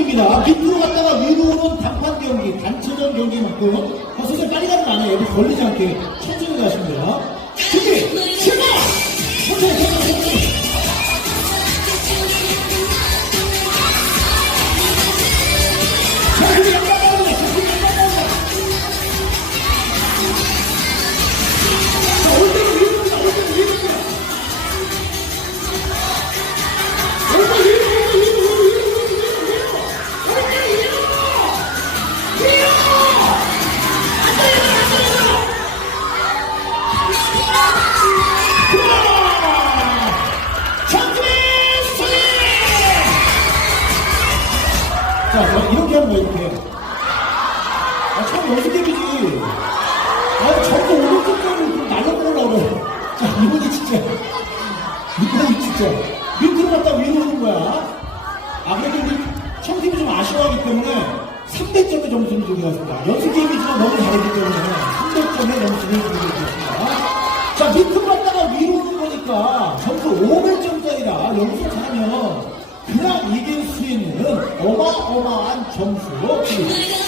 입니다. 밑으로 갔다가 위로 오는 단판 경기, 단체전 경기만큼 어, 선생님 빨리 가는 거 아니에요. 걸리지 않게 천천히 돼요. 준비, 출발! 천천히, 천천히, 천천히. 자, 준비 자, 자, 이렇게 하는 거야, 이렇게. 아, 참 연습게임이지. 아, 자꾸 오른쪽으로 좀 날려보려고 그래. 자, 이번이 진짜. 이번이 진짜. 밑으로 갔다 위로 오는 거야. 아, 그래도 청팀이 좀 아쉬워하기 때문에 300점의 점수를 드리겠습니다. 연습 게임이지만 너무 잘했기 때문에 300점의 점수를 드리겠습니다. 자, 밑으로 갔다가 위로 오는 거니까 점수 500점짜리라 여기서 잘하면 그냥 이길 수 있는 어마어마한 점수로 드립니다.